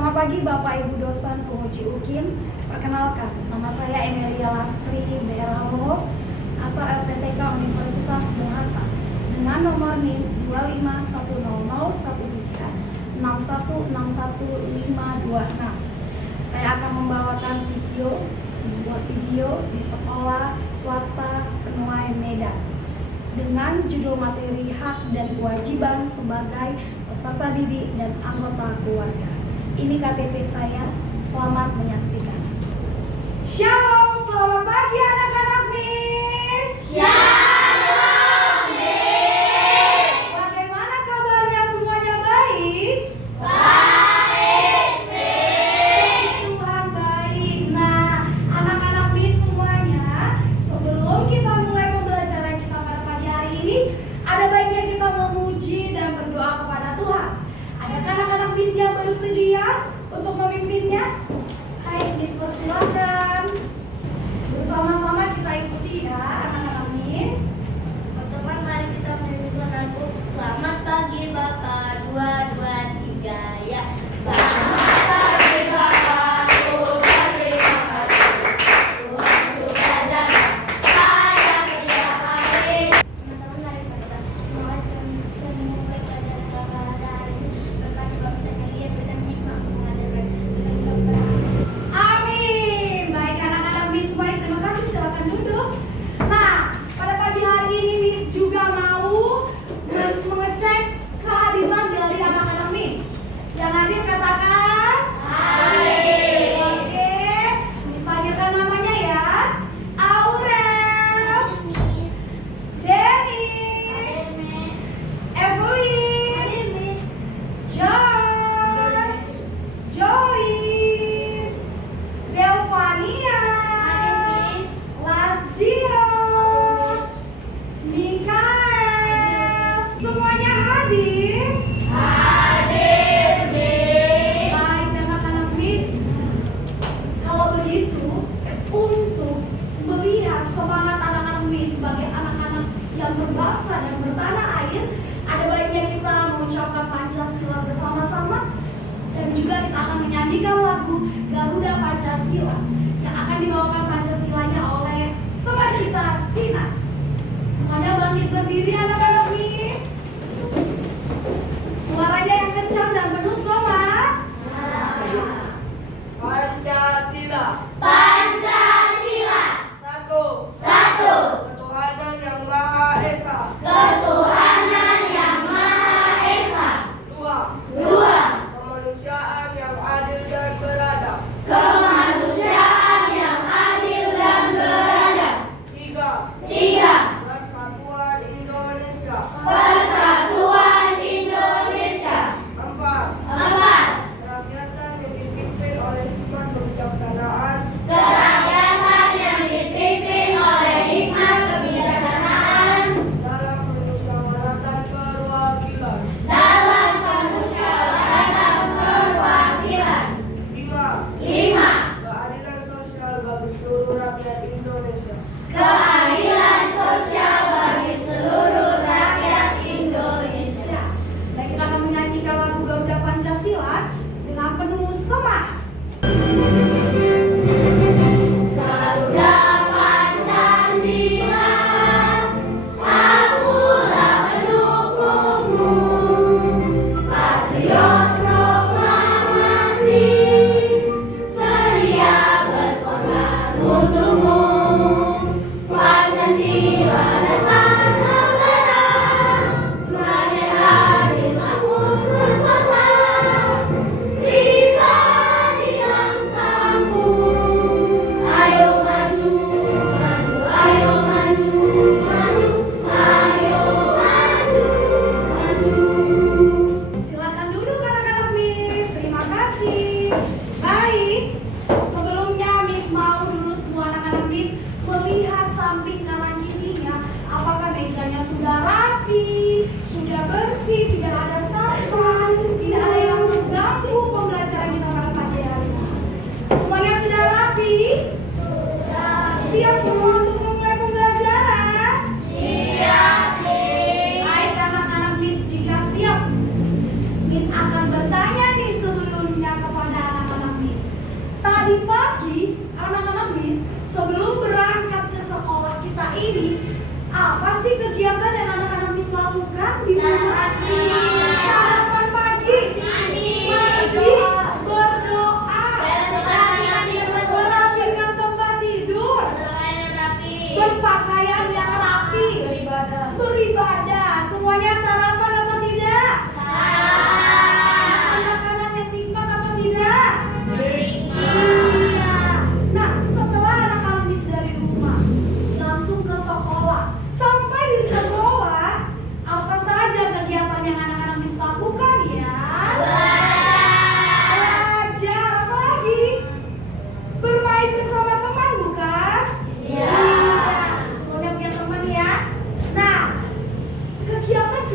Selamat pagi Bapak Ibu dosen penguji UKIM. Perkenalkan, nama saya Emilia Lastri BLHO, asal LPTK Universitas Bung Hatta dengan nomor NIM 2510013616156. Saya akan membawakan membuat video di sekolah swasta Penuai Medan dengan judul materi hak dan kewajiban sebagai peserta didik dan anggota keluarga. Ini KTP saya, selamat menyaksikan. Shalom, selamat pagi anak-anak Miss. Shalom Miss. Bagaimana kabarnya, semuanya baik? Baik Miss. Tuhan baik. Nah, anak-anak Miss semuanya, sebelum kita mulai pembelajaran kita pada pagi hari ini, ada baiknya kita memuji dan berdoa kepada Tuhan. Adakah anak-anak Miss yang bersedia untuk memimpinnya? Hai, Miss persilakan. Bersama-sama kita ikuti ya anak-anak Miss. Teman-teman, mari kita menyanyikan lagu Selamat Pagi Bapak 223 ya. Selamat pagi Bapak, Tuhan terima kasih. Tuhan sudah jaga saya setiap hari. Teman-teman, mari kita sudah memulai pelajaran pada hari ini. Berkati bangsa kalian berikan hikmah mengajarkan dengan kepada. Amin. Baik anak-anak Miss, baik, terima kasih, silakan duduk. Nah, pada pagi hari ini Miss juga mau mengecek kehadiran dari anak-anak Miss. Yang hadir katakan Hadir. Oke, Miss panggilkan namanya ya. Aurel, Miss. Dennis, Miss. Evelyn, Miss. John, Joyce, Delvania, Lasjio, Mikael, semuanya hadir. Hadir, Miss. Baik anak-anak Miss, kalau begitu untuk melihat semangat anak-anak Miss sebagai anak-anak yang berbangsa dan bertanah air, ada baiknya kita mengucapkan Pancasila bersama-sama dan juga kita akan menyanyikan lagu Garuda Pancasila yang akan dibawakan Pancasilanya oleh teman kita Sina. Semuanya bangkit berdiri anak-anak Miss. Suaranya yang kencang dan penuh semangat. Pancasila. Pancasila. Satu. Satu. Ketuhanan yang Maha Esa. Ketuhanan yang Maha Esa. Dua. Dua. Kemanusiaan yang adil dan beradab. Kemanusiaan yang adil dan beradab. Tiga. Tiga. Persatuan Indonesia.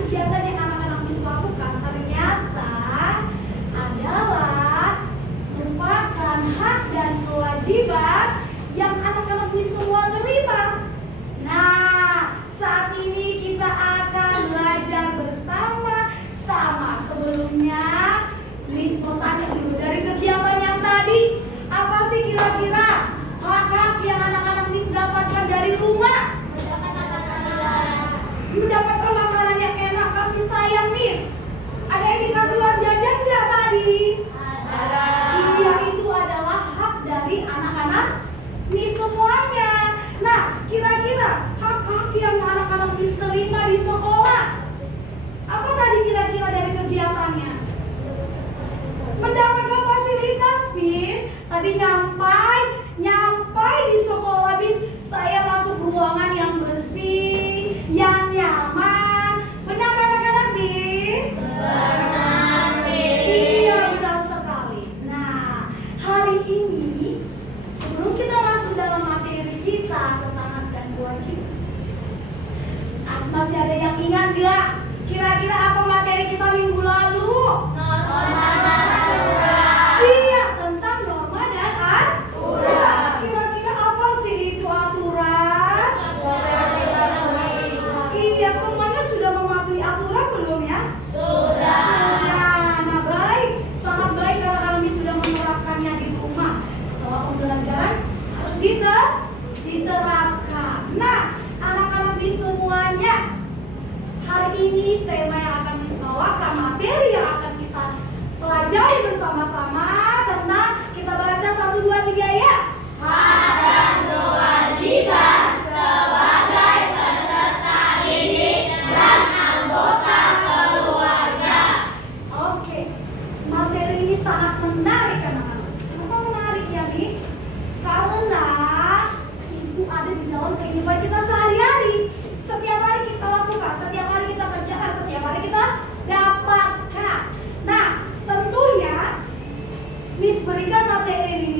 kegiatan yang anak-anak MIS lakukan ternyata adalah merupakan hak dan kewajiban yang anak-anak MIS semua terima. Nah, saat ini kita akan belajar bersama. Sebelumnya Miss mau tanya dulu, dari kegiatan yang tadi apa sih kira-kira hak-hak yang anak-anak Miss dapatkan dari rumah? Mendapatkan makanan yang enak, kasih sayang Miss. Ada yang dikasih uang jajan nggak tadi? Iya, itu adalah hak dari anak-anak Miss semuanya. Nah, kira-kira hak-hak yang anak-anak Miss terima di sekolah apa tadi kira-kira dari kegiatannya? Mendapatkan fasilitas Miss. Tadi nyampai di sekolah Miss, saya masuk ruangan yang bersih, yang nyaman. Benar anak-anak Miss? Benar, Iya, benar sekali. Nah, hari ini sebelum kita masuk dalam materi kita tentang hak dan kewajiban, masih ada yang ingat gak? Kira-kira apa materi kita minggu lalu? Iya, tentang norma dan aturan. Kira-kira apa sih itu aturan? Iya, semuanya sudah mematuhi aturan belum ya? Sudah. Nah, baik, sangat baik kalau kami sudah menerapkannya di rumah. Setelah pembelajaran harus diterapkan. Nah, anak-anak di semuanya, hari ini tema yang akan dibawakan, materi yang akan kita pelajari bersama-sama tentang, kita baca 1, 2, 3 ya. Hak dan kewajiban sebagai peserta didik dan anggota keluarga. Oke, materi ini sangat menarik anak-anak. Kenapa menarik ya Miss? Karena itu ada di dalam kehidupan kita sehari-hari. Setiap hari kita lakukan, setiap hari kita kerjakan, setiap hari kita dapatkan. Nah, tentunya Miss berikan materi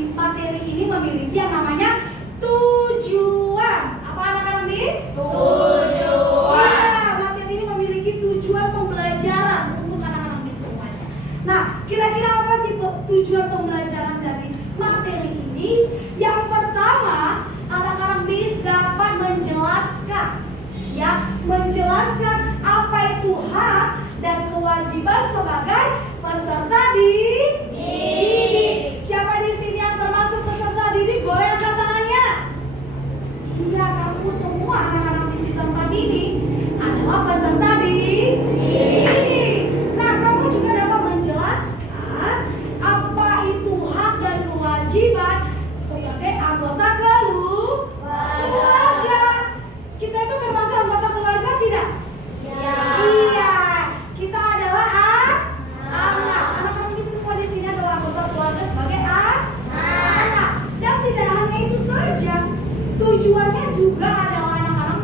ini memiliki yang namanya tujuan. Apa anak-anak Miss? Wah, materi ini memiliki tujuan pembelajaran untuk anak-anak Miss semuanya. Nah, kira-kira apa sih tujuan pembelajaran dari materi ini? Yang pertama, anak-anak Miss dapat menjelaskan apa itu hak dan kewajiban sebagai peserta didik. Siapa di sini yang termasuk peserta didik? Boleh angkat tangannya. Iya, kamu semua anak-anak Miss di tempat ini adalah peserta didik. Nah, kamu juga dapat menjelaskan apa itu hak dan kewajiban sebagai anggota keluarga. Kita itu termasuk anggota keluarga tidak? Iya, kita adalah anak. Anak-anak Miss semua di sini adalah anggota keluarga sebagai anak. Dan tidak hanya itu saja, tujuannya juga adalah anak-anak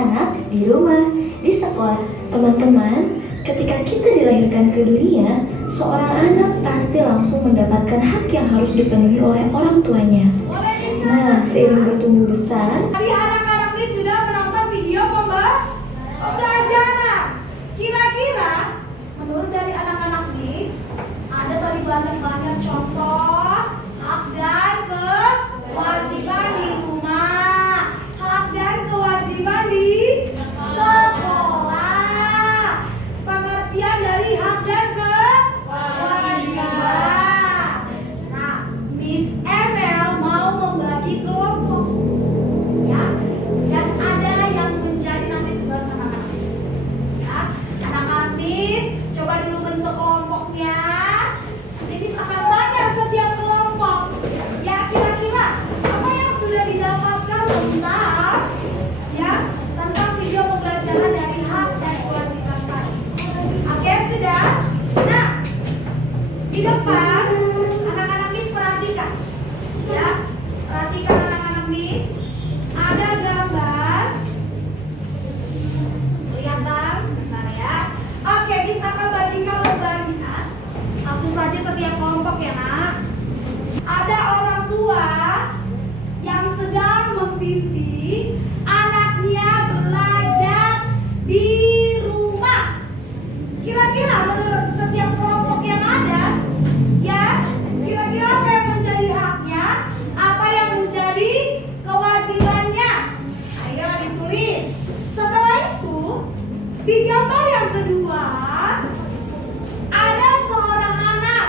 anak di rumah, di sekolah. Teman-teman, ketika kita dilahirkan ke dunia, seorang anak pasti langsung mendapatkan hak yang harus dipenuhi oleh orang tuanya. Boleh dicatat. Nah, seiring bertumbuh besar, Tadi anak-anak Miss sudah menonton video pembelajaran. Kira-kira menurut dari anak-anak Miss ada tadi banyak contoh hak dan kewajiban di rumah, hak dan kewajiban di sekolah. Pengertian dari hak dan kewajiban. Nah, Miss ML mau membagi kelompok, ya, dan ada yang menjadi nanti tugas anak-anak Miss, ya. Anak-anak Miss, coba dulu bentuk kelompoknya. Nanti Miss akan tanya setiap kelompok, ya, kira-kira apa yang sudah didapatkan tentang video pembelajaran dari hak dan kewajiban tadi. Oke, sudah. Nah, di depan anak-anak Miss perhatikan, ya, perhatikan anak-anak Miss, ada gambar, kelihatan, sebentar ya. Oke, Miss akan bagikan lembarnya, satu saja setiap kelompok ya nak. Ada orang tua yang sedang membimbing anaknya belajar di rumah. Kira-kira menurut setiap kelompok yang ada, ya, kira-kira apa yang menjadi haknya, apa yang menjadi kewajibannya? Ayo ditulis. Setelah itu, di gambar yang kedua, ada seorang anak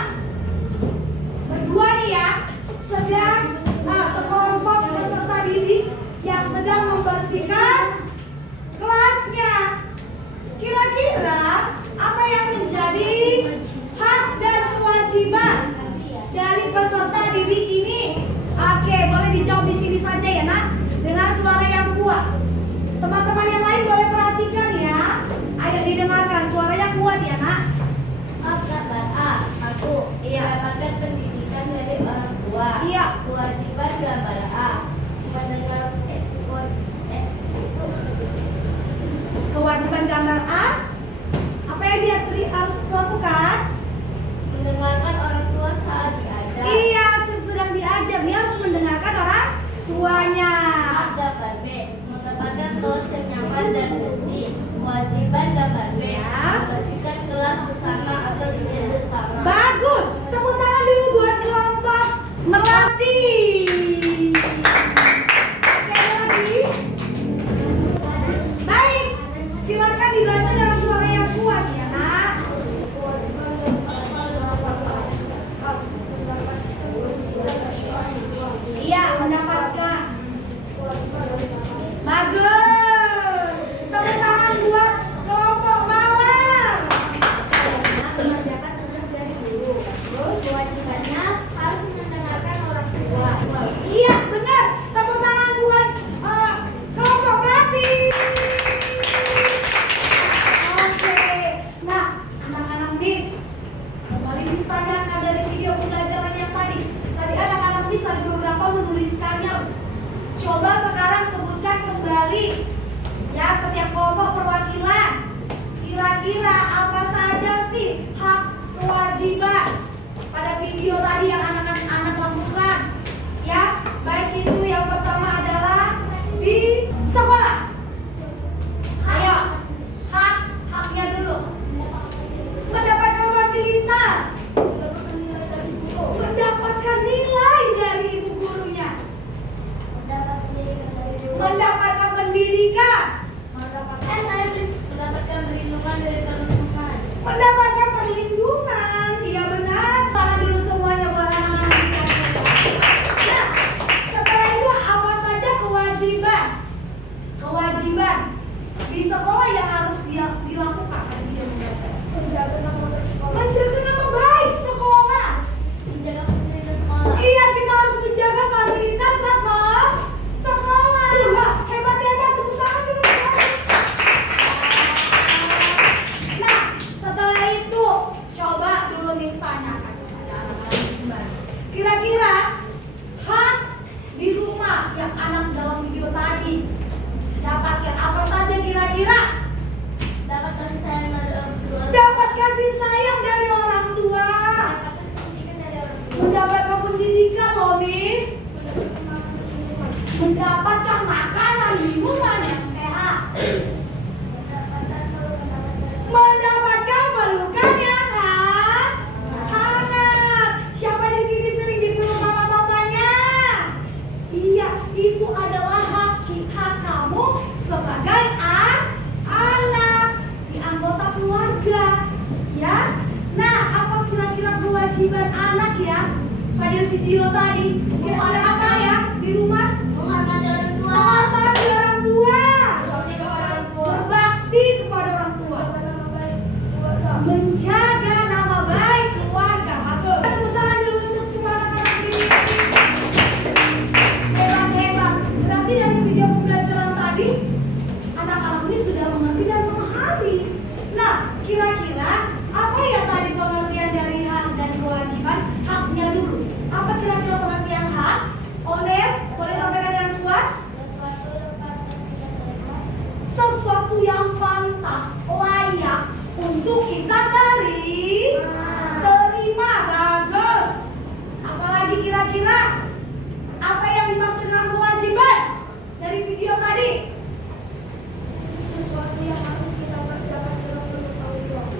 berdua nih ya, sedang sekelompok peserta didik yang sedang membersihkan kelasnya. Kira-kira apa yang menjadi hak dan kewajiban dari peserta didik ini? Oke, boleh dijawab di sini saja ya nak, dengan suara yang kuat. Teman-teman yang lain boleh perhatikan ya. Ayo didengarkan, suaranya kuat ya nak. Gambar A, aku mendapatkan pendidikan dari orang tua. Iya. Kewajiban gambar A, mendengar Kewajiban gambar A, apa yang dia harus lakukan? mendengarkan orang tua saat diajar. Iya, sedang diajar, dia harus mendengarkan orang tuanya. Gambar B, mendapatkan kelas yang nyaman dan bersih. Kewajiban gambar B, membersihkan kelas bersama atau bikin bersama. Bagus, tepuk tangan dulu buat kelompok Melati. Oke, lagi. Baik, silakan dibaca dengan suara yang kuat ya nak. Iya, mendapatkan. Bagus. Tepuk tangan buat kelompok Mawar. Mengerjakan tugas dari guru. Terus kewajibannya harus mendengarkan orang tua. Iya, benar. Tepuk tangan buat kelompok Melati. Oke. Nah, anak-anak Miss, kembali Miss tanyakan dari video pembelajaran yang tadi. Tadi anak-anak Miss ada beberapa menuliskannya. Coba sekarang sebutkan kembali ya setiap kelompok perwakilan. Kira-kira apa saja sih hak kewajiban pada video tadi yang anak-anak lakukan? Ya, baik itu yang pertama adalah di sekolah. Ayo, haknya dulu. Mendapatkan fasilitas, mendapatkan nilai dari ibu gurunya, mendapatkan pendidikan, Mendapatkan perlindungan dari teman-teman. mendapatkan perlindungan. Iya benar. Tangan dulu semuanya buat anak-anak. Nah, setelah pendidikan loh, Miss. Mendapatkan makanan minuman yang sehat. Mendapatkan pelukan yang hangat. Siapa di sini sering dipeluk mama papanya? Iya, itu adalah hak kamu sebagai anak di anggota keluarga, ya. Nah, apa kira-kira kewajiban anak ya pada video tadi? Kira-kira apa ya di rumah? Menghormati orang tua. Menghormati orang tua, berbakti kepada orang tua, menjaga nama baik keluarga. Bagus. Tepuk tangan dulu untuk semua anak-anak ini. Hebat. Berarti dari video pembelajaran tadi anak-anak ini sudah mengerti dan memahami. Nah, kira-kira apa ya tadi pengertian dari hak dan kewajiban? Haknya dulu. Apa kira-kira pengertian hak? Onet, boleh sampaikan dengan kuat? Sesuatu yang pantas, layak untuk kita terima. Bagus. Apalagi kira-kira apa yang dimaksud dengan kewajiban dari video tadi? Sesuatu yang harus kita kerjakan dengan penuh tanggung jawab.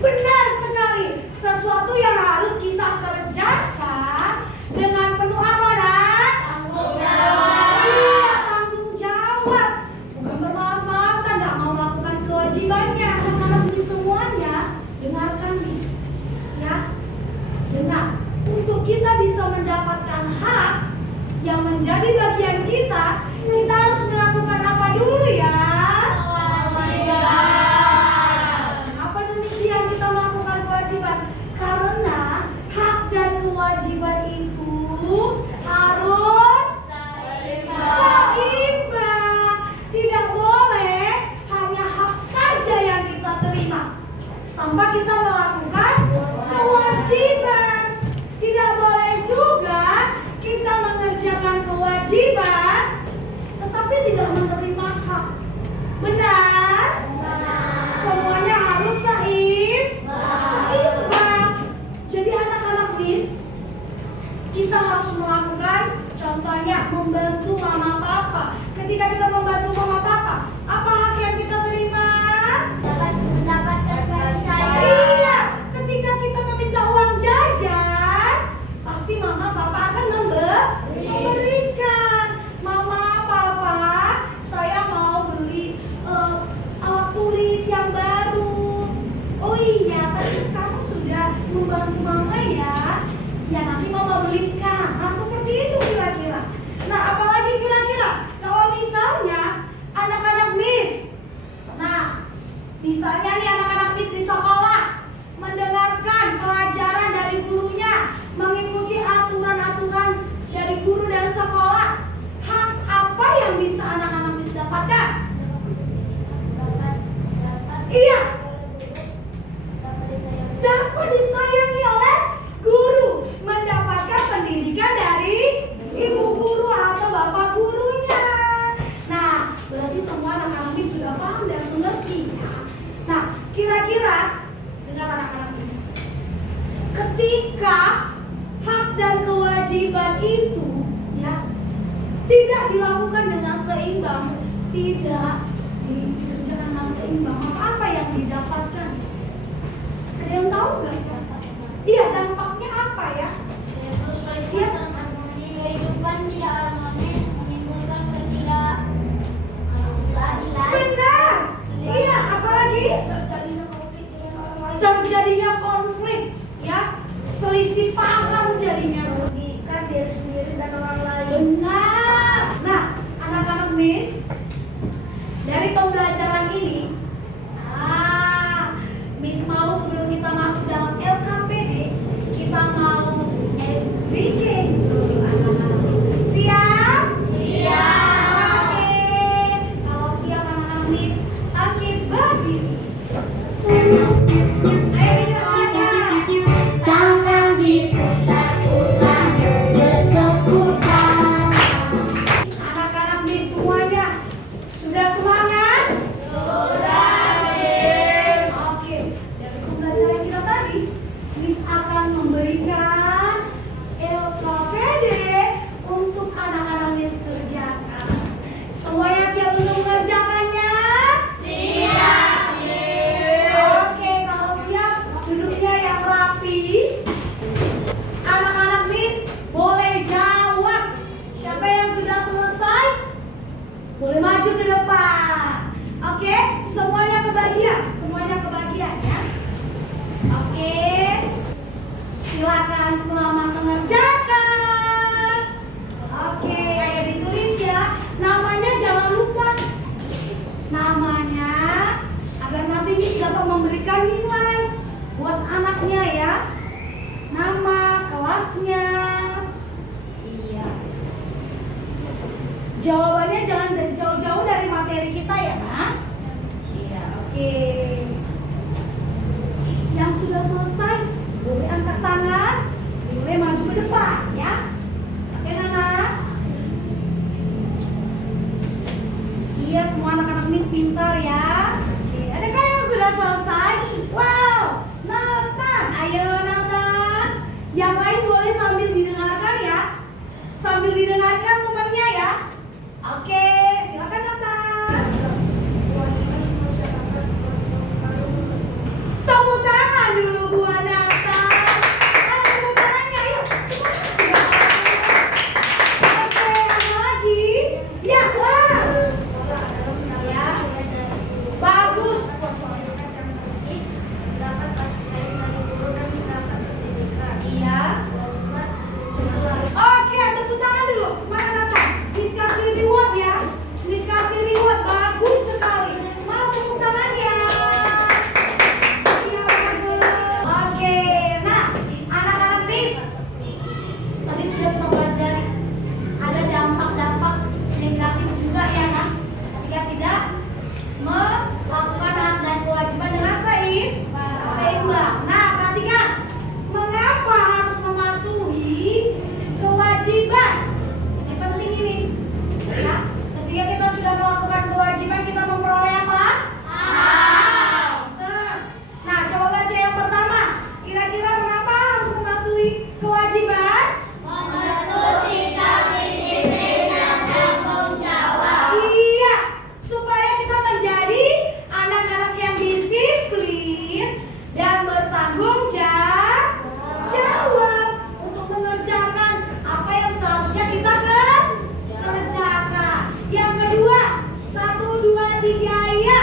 Benar sekali. Sesuatu yang harus kita kerjakan dengan penuh apa, Nak? Tanggung Iya, tanggung jawab. Bukan bermalas-malasan, nggak mau melakukan kewajibannya. Anak-anak ini semuanya, dengarkan, Miss. Ya, dengar. Untuk kita bisa mendapatkan hak yang menjadi bagian kita harus melakukan apa dulu ya? Apa demikian kita melakukan kewajiban? Karena hak dan kewajiban itu harus seimbang. Tidak boleh hanya hak saja yang kita terima tanpa kita melakukan kewajiban. Tidak boleh juga kita mengerjakan kewajiban tetapi tidak menerima hak. Benar? Semuanya harus seimbang. Jadi anak-anak Miss, kita harus melakukan contohnya membantu mama papa. Ketika kita membantu mama papa, apa hak yang kita terima? Dapat mendapatkan kasih sayang. Iya, ketika kita meminta uang jajan, pasti mama papa akan memberikan. Mama papa, saya mau beli alat tulis yang baru. Oh iya, tadi kamu sudah membantu mama ya. Ya nanti mama belikan. Nah seperti itu kira-kira. Nah apalagi kira-kira kalau misalnya anak-anak Miss, nah misalnya nih anak-anak Miss di sekolah mendengarkan pelajaran dari gurunya, mengikuti aturan-aturan dari guru dan sekolah, hak apa yang bisa anak-anak Miss dapatkan? Iya, dapat disayangi oleh guru, mendapatkan pendidikan dari ibu guru atau bapak gurunya. Nah, berarti semua anak-anak Miss sudah paham dan mengerti. Nah, kira-kira dengan anak-anak Miss, ketika hak dan kewajiban itu ya tidak dilakukan dengan seimbang, tidak dikerjakan dengan seimbang, maka apa yang didapatkan? Ada yang tahu nggak? Iya, dampaknya apa ya? Kehidupan tidak harmonis menimbulkan ketidakadilan. Benar. Iya, apalagi terjadinya konflik, ya, selisih paham jadinya. Merugikan diri sendiri dan orang lain. Benar. Nah, anak-anak Miss, dari pembelajaran ini, Miss mau sebelum kita masuk dalam LKPD, kita mau SBK dulu anak-anak. Siap? Siap. Oke. Kalau siap anak-anak Miss, oke berdiri. Ayo kita Tangan diputar-putar, bergeputar. anak-anak Miss semuanya sudah semangat? Oke, dari pembelajaran kita tadi, Miss akan memberikan LKPD ke depan. Oke, semuanya kebagian ya. Oke, silakan selamat mengerjakan. Oke, ditulis ya. Namanya jangan lupa. Namanya agar nanti Miss dapat memberikan nilai buat anaknya ya. Nama, kelasnya. Iya. Jawabannya jangan jauh-jauh dari materi kita ya, Nak. Iya, oke. Yang sudah selesai, boleh angkat tangan, boleh maju ke depan ya. Oke, Nana. Iya, semua anak-anak Miss pintar ya. Oke, adakah yang sudah selesai? Wow, Nathan. Ayo Nathan. Yang lain boleh sambil didengarkan ya. Sambil didengarkan temannya ya. Oke, silakan Nathan. Tepuk tangan dulu buat Nathan. Mana tepuk tangannya? Ayo. Oke, ada lagi? Ya, kelas. Ya. Bagus. Iya. Oke, tepuk tangan dulu. Mana Nathan? Miss kasih reward ya. Miss kasih reward. Bagus sekali. Mana tepuk tangannya? Iya, bagus. Oke, nah anak-anak Miss, tadi sudah kita pelajari ada dampak-dampak negatif juga ya kan, ketika tidak melakukan hak dan kewajiban dengan seimbang. Nah, perhatikan, mengapa harus mematuhi kewajiban? Ini penting ini. Ya, ketika kita sudah melakukan kewajiban, kita memperoleh apa? Nah, coba baca yang pertama. Kira-kira mengapa harus mematuhi kewajiban? Iya, supaya kita menjadi anak-anak yang disiplin dan bertanggung jawab untuk mengerjakan apa yang seharusnya kita kerjakan. Yang kedua, 1, 2, 3 ya.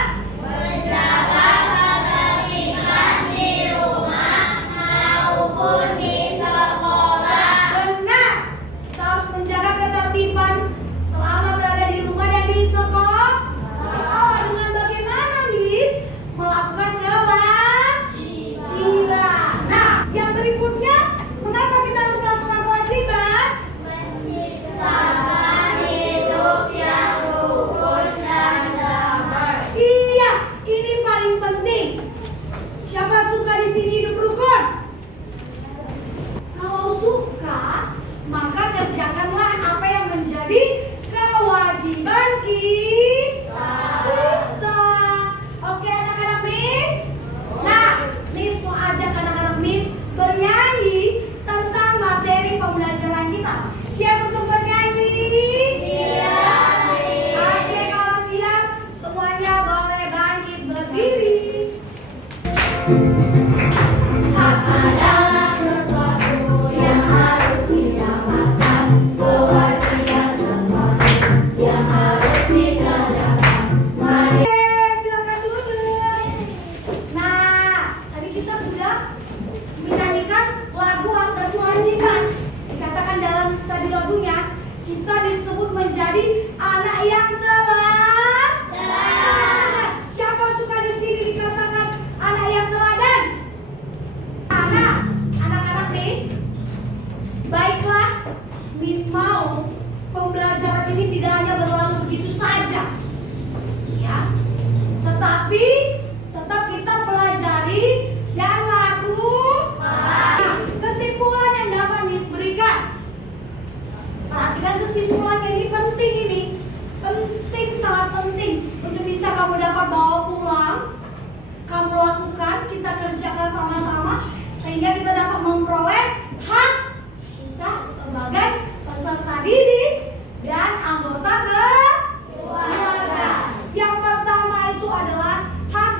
Benar, kita harus menjaga ketertiban selama berada di rumah dan di sekolah. Dengan bagaimana, Miss? Melakukan kewajiban. Nah, yang berikutnya, mengapa kita harus melakukan kewajiban? Iya, ini paling penting. Siapa suka di sini hidup rukun? Kalau suka, maka kerjakanlah apa yang menjadi kewajiban kita. Oke, anak-anak Miss? Nah, Miss mau ajak anak-anak Miss bernyanyi tentang materi pembelajaran kita. Siap untuk bernyanyi? Oke, kalau siap, semuanya boleh bangkit berdiri. Adalah sesuatu yang harus didapatkan, kewajiban sesuatu yang harus dikerjakan. Mari Silakan duduk. Nah, tadi kita sudah menyanyikan lagu hak dan kewajiban. Dikatakan dalam tadi lagunya, kita disebut menjadi anak yang teladan. Siapa suka di sini dikatakan anak yang teladan? Anak-anak Miss, baiklah, Miss mau pembelajaran ini tidak hanya berlalu begitu saja, ya, tetapi tetap kita pelajari dan lakukan. Nah, kesimpulan yang dapat Miss berikan, perhatikan kesimpulannya, ini penting, sangat penting untuk bisa kamu dapat bawa pulang, kamu lakukan, kita kerjakan sama-sama sehingga kita dapat memperoleh hak kita sebagai peserta didik dan anggota keluarga. Yang pertama itu adalah hak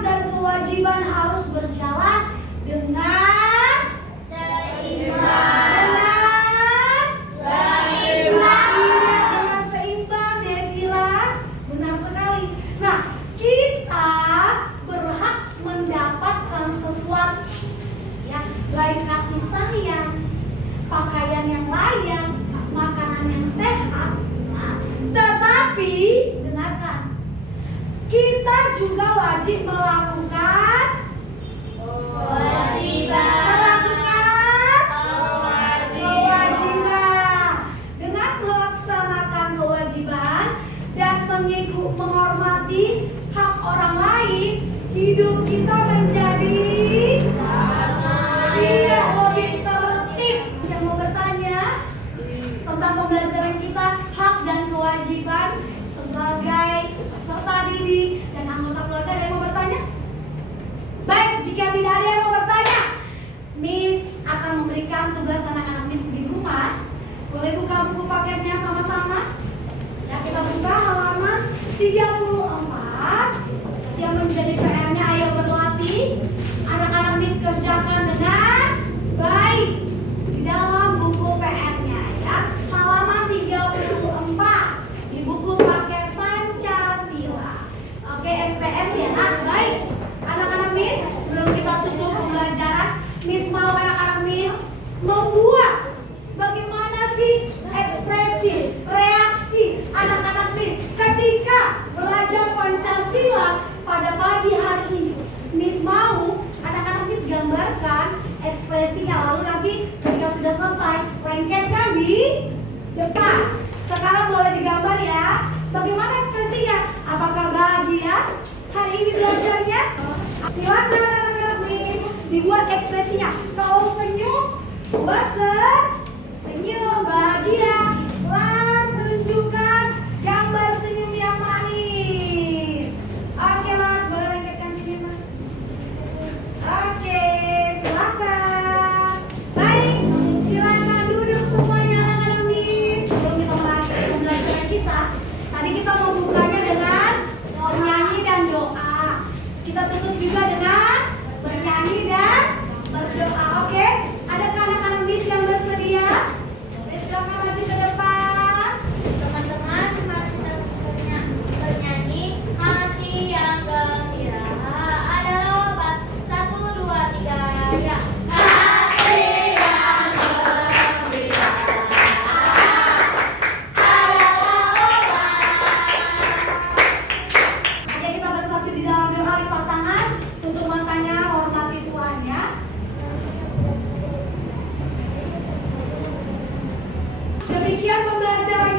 baik kasih sayang, pakaian yang layak, makanan yang sehat. Nah, tetapi dengarkan, kita juga wajib melakukan kewajiban. Dengan melaksanakan kewajiban dan menghormati hak orang lain, hidup kita menjadi lebih tertib. Yang mau bertanya tentang pembelajaran kita hak dan kewajiban sebagai peserta didik dan anggota keluarga, ada yang mau bertanya? Baik, jika tidak ada yang mau bertanya, Miss akan memberikan tugas anak-anak Miss di rumah. Boleh buka buku paketnya sama-sama? Ya, kita buka halaman 34 yang menjadi PR-nya. Ayo berlatih. Anak-anak Miss kerjakan dengan baik di dalam buku PR-nya ya. Halaman 34 di buku paket Pancasila. Oke, SPS ya nak. Baik. Anak-anak Miss, sebelum kita tutup pembelajaran, Miss mau anak-anak Miss membuat bagaimana sih ekspresi, reaksi anak-anak Miss ketika belajar Pancasila pada pagi hari ini. Miss mau anak-anak Miss gambarkan ekspresinya, lalu nanti ketika sudah selesai lengketkan di depan. Sekarang boleh digambar ya. Bagaimana ekspresinya? Apakah bahagia hari ini belajarnya? Silakan anak-anak Miss dibuat ekspresinya. Kalau senyum, buat senyum, bahagia. Kelas menunjukkan gambar senyum yang manis. Oke, Mas, boleh lengketkan sini, Mas. Oke, silakan. Baik, silakan duduk semuanya anak-anak Miss. Sebelum kita mulai pembelajaran kita, tadi kita membukanya dengan bernyanyi dan doa. Kita tutup juga dengan bernyanyi dan berdoa. Oke? Adakah anak-anak Miss yang bersedia? Boleh silakan maju ke depan. Teman-teman, mari kita bernyanyi hati yang gembira adalah obat. 1, 2, 3 ya. Hati yang gembira adalah obat. Oke, kita bersatu di dalam doa, lipat tangan, tutup matanya, hormati Tuhan ya. Demikian pembelajaran